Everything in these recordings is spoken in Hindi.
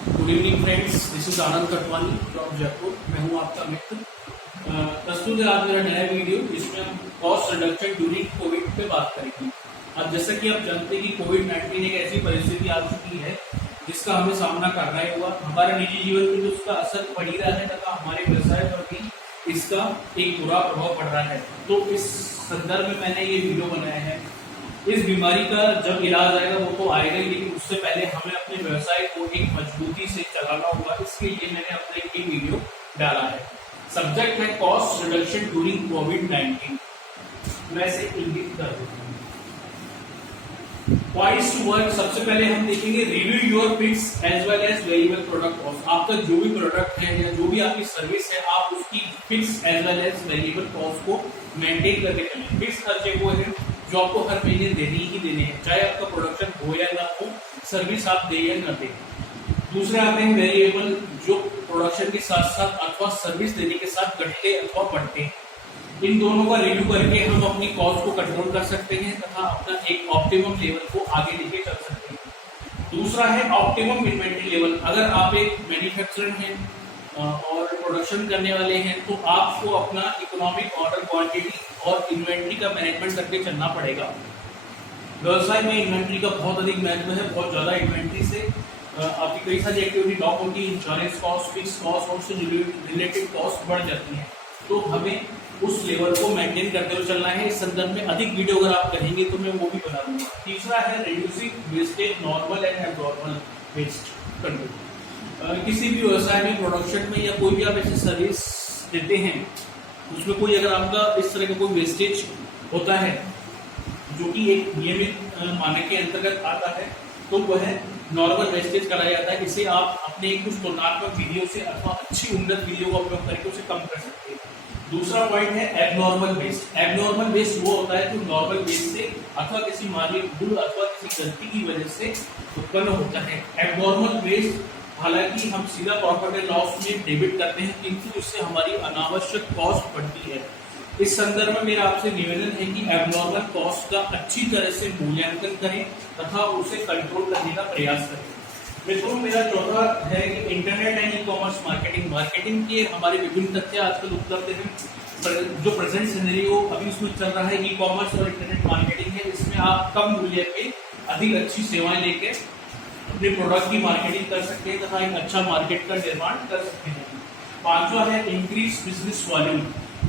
Good evening friends, this is Anand Katwani from Jaipur. मैं हूं आपका मित्र। प्रस्तुत है आज मेरा नया वीडियो जिसमें हम कॉस्ट रिडक्शन ड्यूरिंग कोविड पे बात करेंगे। अब जैसा कि आप जानते हैं कि कोविड-19 एक ऐसी परिस्थिति आ चुकी है जिसका हमें सामना करना ही हुआ। हमारे निजी जीवन में तो उसका असर पड़ ही रहा है तथा हमारे व्यवसाय पर भी इसका एक बुरा प्रभाव पड़ रहा है। तो इस संदर्भ में मैंने ये वीडियो बनाया है। इस बीमारी का जब इलाज आएगा वो तो आएगा ही, लेकिन उससे पहले हमें अपने व्यवसाय को एक मजबूती से चलाना होगा। इसके लिए मैंने अपना एक वीडियो डाला है। सब्जेक्ट है कॉस्ट रिडक्शन ड्यूरिंग कोविड-19। मैं इसे इंगित कर देता हूँ। Points to work. सबसे पहले हम देखेंगे review your fix as well as variable product cost. आपका जो भी प्रोडक्ट है या जो भी आपकी सर्विस है, आप उसकी fix as well as variable cost को मेंटेन करके चलें। फिक्स खर्चे वो है जो आपको हर महीने देने ही देने हैं, चाहे आपका प्रोडक्शन हो या ना हो, सर्विस आप दे या ना दे। दूसरे आते हैं वेरिएबल, जो प्रोडक्शन के साथ साथ अथवा सर्विस देने के साथ घटते अथवा बढ़ते हैं। इन दोनों का रिव्यू करके हम अपनी कॉस्ट को कंट्रोल कर सकते हैं तथा अपना एक ऑप्टिमम लेवल को आगे लेके चल सकते हैं। दूसरा है ऑप्टिमम इन्वेंट्री लेवल। अगर आप एक मैन्युफैक्चरर हैं और प्रोडक्शन करने वाले हैं तो आपको अपना इकोनॉमिक ऑर्डर क्वांटिटी और इन्वेंट्री का मैनेजमेंट करके चलना पड़ेगा। व्यवसाय में इन्वेंट्री का बहुत अधिक महत्व है। बहुत ज्यादा इन्वेंट्री से आपकी कई सारी एक्टिविटी लॉक होती है, इंश्योरेंस कॉस्ट, फिक्स कॉस्ट और उससे रिलेटेड कॉस्ट बढ़ जाती है। तो हमें उस लेवल को मेंटेन करते हुए चलना है। इस संदर्भ में अधिक वीडियो अगर आप कहेंगे तो मैं वो भी बना दूंगा। तीसरा है reducing wastage, normal and abnormal waste control. किसी भी व्यवसाय में, प्रोडक्शन में या कोई भी आप ऐसी सर्विस देते हैं, उसमें कोई अगर आपका इस तरह का कोई वेस्टेज होता है जो कि एक नियमित मानक के अंतर्गत आता है, तो वह नॉर्मल वेस्टेज कराया जाता है। इसे आप अपने कुछ तुलनात्मक विधियों से अथवा अच्छी उन्नत विधियों का उपयोग करके उसे कम कर सकते हैं। दूसरा पॉइंट है एबनॉर्मल वेस्ट। एबनॉर्मल वेस्ट वो होता है जो नॉर्मल वेस्ट से अथवा किसी मानवीय भूल अथवा किसी गलती की वजह से उत्पन्न होता है। एबनॉर्मल वेस्ट हालांकि हम सीधा प्रॉफिट एंड लॉस में डेबिट करते हैं, किंतु इससे हमारी अनावश्यक कॉस्ट बढ़ती है। इस संदर्भ में मेरा आपसे निवेदन है कि एबनॉर्मल कॉस्ट का अच्छी तरह से मूल्यांकन करें तथा उसे कंट्रोल करने का प्रयास करें। मित्रों, मेरा चौथा है कि internet and e commerce marketing. Marketing के हमारे विभिन्न तथ्य आजकल उपलब्ध हैं। जो प्रेजेंट सिनेरियो अभी उसमें चल रहा है, ई कॉमर्स और इंटरनेट मार्केटिंग है। इसमें आप कम मूल्य पे अधिक अच्छी सेवाएं लेके अपने प्रोडक्ट की मार्केटिंग कर सकते हैं तथा एक अच्छा मार्केट का निर्माण कर सकते हैं। पांचवा है इंक्रीज बिजनेस वॉल्यूम।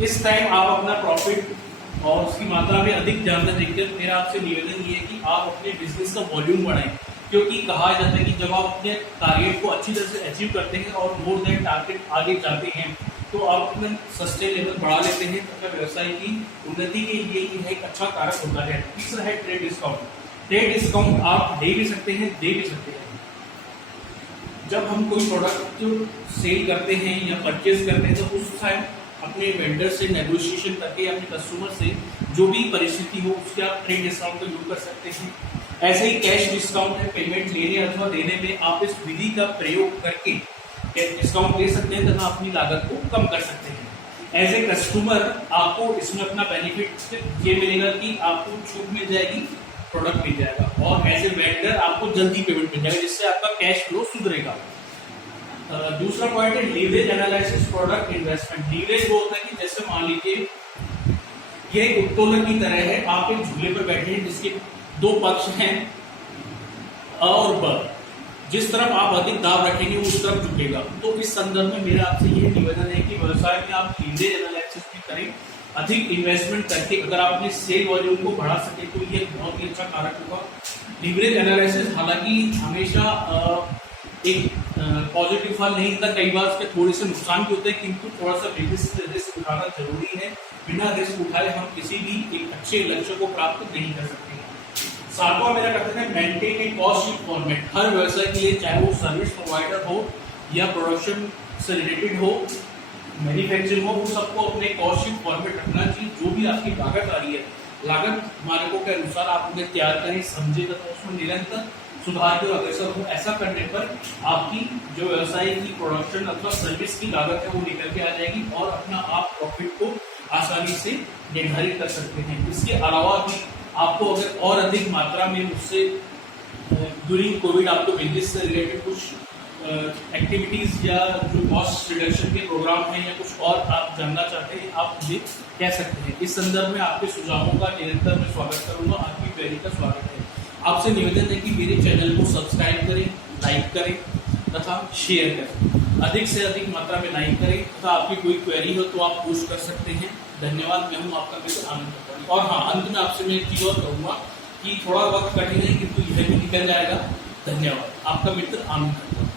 इस टाइम आप अपना प्रॉफिट और उसकी मात्रा में अधिक ध्यान देकर मेरा आपसे निवेदन ये है कि आप अपने बिजनेस का वॉल्यूम बढ़ाएं, क्योंकि कहा जाता है कि जब आप अपने टारगेट को अच्छी तरह से अचीव करते हैं और मोर देन टारगेट आगे जाते हैं तो आप अपना सस्टेन लेवल बढ़ा लेते हैं तथा व्यवसाय की उन्नति के लिए यह एक अच्छा कारक होता है। तीसरा है ट्रेड डिस्काउंट। ट्रेड डिस्काउंट आप दे भी सकते हैं, दे भी सकते हैं। जब हम कोई प्रोडक्ट सेल करते हैं या परचेज करते हैं तो उस टाइम अपने वेंडर से नेगोशिएशन करके अपने कस्टमर से जो भी परिस्थिति हो उसके आप ट्रेड डिस्काउंट का यूज कर सकते हैं। ऐसे ही कैश डिस्काउंट है, पेमेंट लेने अथवा देने में आप इस विधि का प्रयोग करके डिस्काउंट ले सकते हैं तथा अपनी लागत को कम कर सकते हैं। एज ए कस्टमर आपको इसमें अपना बेनिफिट ये मिलेगा कि आपको छूट मिल जाएगी, प्रोडक्ट मिल जाएगा, और एज ए वेंडर आपको जल्दी पेमेंट मिल जाएगा, जिससे आपका कैश फ्लो सुधरेगा। दूसरा पॉइंट है leverage analysis product investment. Leverage वो होता है कि जैसे मान लीजिए ये एक उत्तोलन की तरह है। आप एक झूले पर बैठे हैं जिसके दो पक्ष हैं, अ और ब। जिस तरफ आप अधिक दाव रखेंगे उस तरफ झुकेगा। तो इस संदर्भ में मेरा आपसे यह निवेदन है कि व्यवसाय में आप लीवरेज एनालिसिस भी करें। अधिक इन्वेस्टमेंट करके अगर आप अपने सेल वॉल्यूम को बढ़ा सके तो ये बहुत ही अच्छा कारक होगा। लीवरेज एनालिसिस हालांकि हमेशा एक पॉजिटिव फल नहीं था, कई बार उसके थोड़े से नुकसान भी होते हैं, किंतु थोड़ा सा रिस्क उठाना जरूरी है। बिना रिस्क उठाए हम किसी भी एक अच्छे लक्ष्य को प्राप्त नहीं कर सकते। सातवां मेरा कथन है maintain a cost sheet format. हर व्यवसाय के लिए, चाहे वो सर्विस प्रोवाइडर हो या प्रोडक्शन से रिलेटेड हो, मैन्युफैक्चरिंग हो, वो सबको अपने कॉस्ट शीट फॉर्मेट रखना चाहिए। जो भी आपकी लागत आ रही है, लागत मानकों के अनुसार आप उन्हें तैयार करें, समझे तथा उसमें निरंतर सुधार की अग्रसर हो। ऐसा करने पर आपकी जो व्यवसाय की प्रोडक्शन अथवा सर्विस की लागत है वो निकल के आ जाएगी और अपना आप प्रॉफिट को आसानी से निर्धारित कर सकते हैं। इसके अलावा भी आपको अगर और अधिक मात्रा में उससे ड्यूरिंग कोविड आपको बिजनेस से रिलेटेड कुछ एक्टिविटीज या जो कॉस्ट रिडक्शन के प्रोग्राम हैं या कुछ और आप जानना चाहते हैं, आप मुझे कह सकते हैं। इस संदर्भ में आपके सुझावों का निरंतर मैं स्वागत करूंगा, आपकी क्वेरी का स्वागत है। आपसे निवेदन है कि मेरे चैनल को सब्सक्राइब करें, लाइक करें तथा शेयर करें, अधिक से अधिक मात्रा में लाइक करें तथा आपकी कोई क्वेरी हो तो आप पूछ कर सकते हैं। धन्यवाद। मैं हूँ आपका मित्र आनंद खतवानी। और हाँ, अंत में आपसे मैं एक चीज और कहूँगा कि थोड़ा वक्त कठिन है किंतु यह भी निकल जाएगा। धन्यवाद। आपका मित्र आनंद खतवानी।